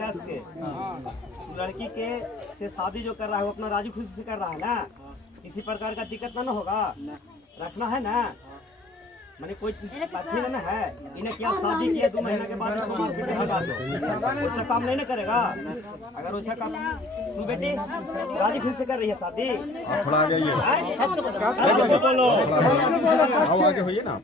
कस के लड़की के से शादी जो कर रहा है वो अपना राजी खुशी से कर रहा है ना, किसी प्रकार का दिक्कत ना होगा, रखना है ना, मैंने कोई अच्छी ना है। इन्हें क्या शादी किया 2 महीने के बाद इसको मार्केट में भगा दो, वैसा काम नहीं ना करेगा। अगर वैसा काम तू बेटी राजी खुशी से कर रही है शादी, थोड़ा आ जाइए, आगे होइए ना,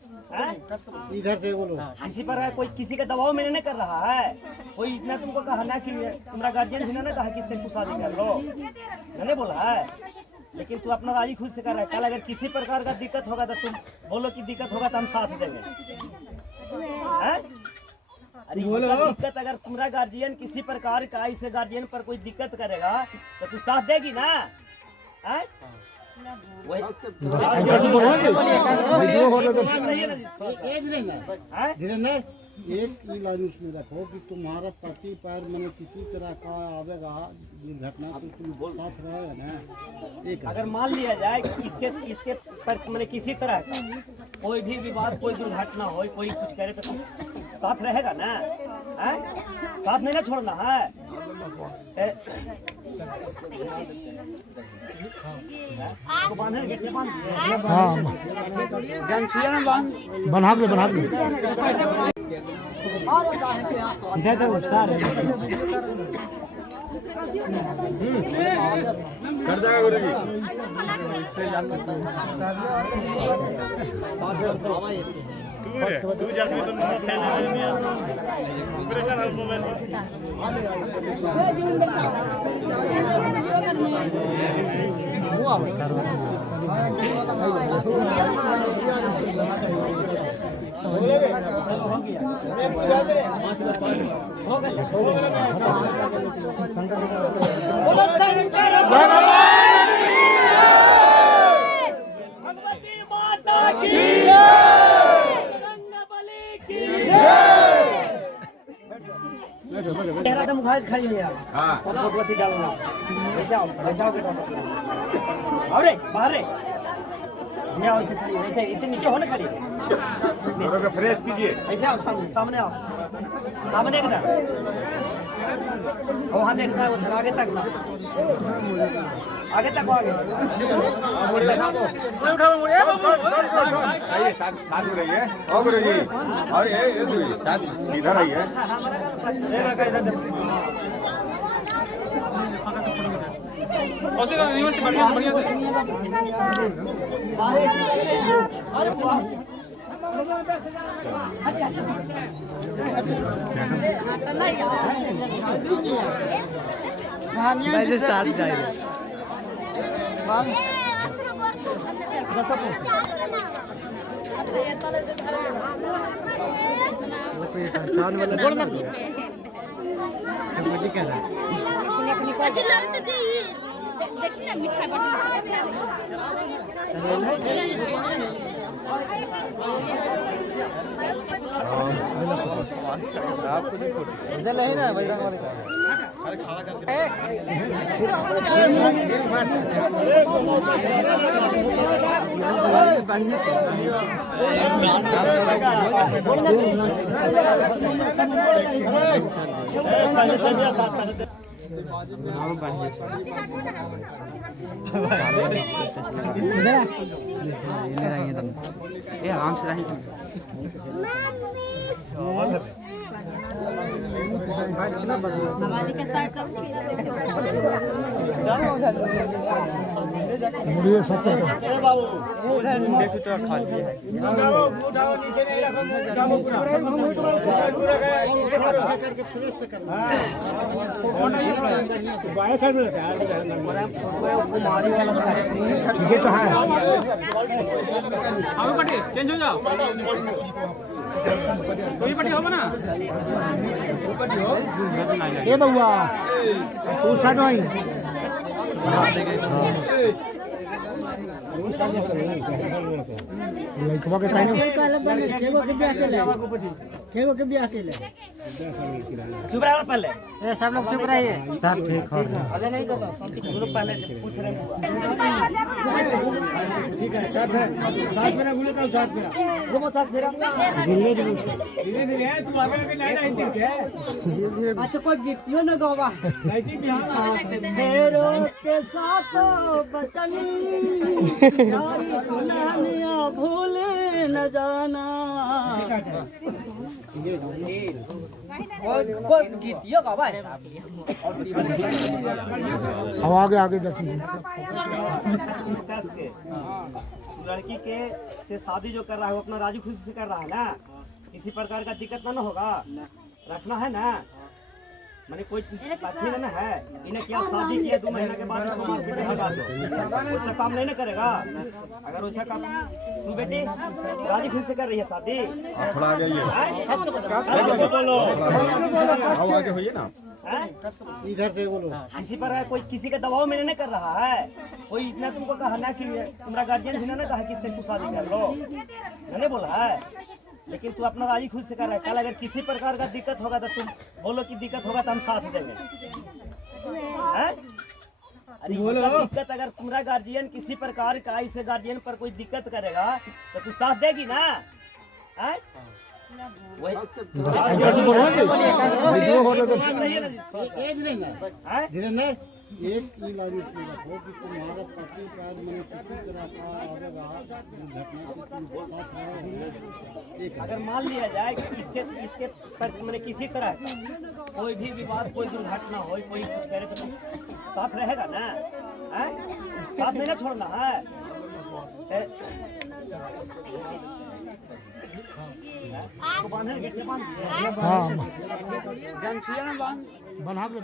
इधर से बोलो। किसी पर कोई किसी का दबाव में नहीं कर रहा है। कोई इतना तुमको कहा ना कि तुम्हारा गार्जियन भी ना कहा कि इससे तू शादी कर लो, मैंने बोला है, लेकिन तू अपना राजी खुद से कर रहा है। कल अगर किसी प्रकार का दिक्कत होगा तो तुम बोलो कि दिक्कत होगा तो हम साथ देंगे। अरे दिक्कत अगर तुम्हारा गार्जियन किसी प्रकार का इसे गार्जियन पर कोई दिक्कत करेगा तो तू साथ देगी ना। एक ही लाइन उसमें रखो कि तुम्हारा पति पर मैंने किसी तरह का आवेगा ये घटना तो तुम साथ रहेगा ना। एक अगर मान लिया जाए कि इसके पर मैंने किसी तरह का कोई भी विवाद, कोई दुर्घटना हो, कोई कुछ करे तो साथ रहेगा ना, साथ नहीं ना छोड़ना है। बना दे दे दो सारे कर जाएगा गुरु जी। तू जाके तो मुंह फैला नहीं है, पूरे का मोबाइल खड़ी है यार, भगवती डालना वैसे आओ अरे बाहर रे ऐसे खड़ी वैसे इसे नीचे हो ना खड़ी फ्रेश कीजिए, ऐसे आओ सामने आओ, सामने एकदम वहाँ देखना है, उधर आगे तक ना, आगे तक आइए साथ में रहिए। और गुरु जी और ये साथ इधर आइए। साथ जाएगा नहीं ना बजरंग वाले आराम से रहेंगे। चेंज हो जाओ, कोई पट्टी होगा ना, ए बउआ तू साइड आई लाइक के केगो के ब्याह के ले चुप रहो पहले। ए सब लोग चुप रहिए सब ठीक हो अरे नहीं तो तुम लोग पहले पूछ रहे हैं। ठीक है साथ है साथ मेरा बोले का साथ मेरा घूमो साथ मेरा। धीरे धीरे धीरे तू आगे आगे नहीं नहीं के अच्छा कोई गीतियों न गावा नहीं बिहार फेरों के साथ बचन यारी दुल्हनिया भूल न जाना कोई गीतियों गावा है अब आगे आगे 10 मिनट कस के लड़की के से शादी जो कर रहा है वो अपना राजी खुशी से कर रहा है ना, किसी प्रकार का दिक्कत ना होगा, रखना है ना। मैंने कोई अच्छी ना है इन्हें क्या शादी किया 2 महीने के बाद इसको मार पीट लगा दो, वैसा काम नहीं ना करेगा। अगर वैसा काम तू बेटी राजी खुशी से कर रही है शादी, थोड़ा आगे आइए, आओ आगे होइए ना। इधर से बोलो। किसी पर कोई किसी का दबाव में नहीं कर रहा है। कोई इतना तुमको कहा ना कि तुम्हारा गार्जियन भी ना कहा कि इससे तू शादी कर लो, मैंने बोला है। लेकिन तू अपना राजी खुद से कर रहा है। कल अगर किसी प्रकार का दिक्कत होगा तो तुम बोलो कि दिक्कत होगा तो हम साथ देंगे। हैं? अरे दिक्कत अगर तुम्हारा गार्जियन किसी प्रकार का इसे गार्जियन पर कोई दिक्कत करेगा तो तू साथ देगी ना। हैं? वही धीरेन्द्र एक ही लाइन इसमें रखो कि तुम्हारा पति पैर मैंने किसी तरह का आवेगा घटना तो तुम साथ रहोगे। एक अगर मान लिया जाए कि इसके पर मैंने किसी तरह का कोई भी विवाद कोई दुर्घटना हो कोई कुछ करे तो साथ रहेगा ना। हैं? साथ नहीं ना छोड़ना है। तो बांधे कैसे बांध हाँ बना के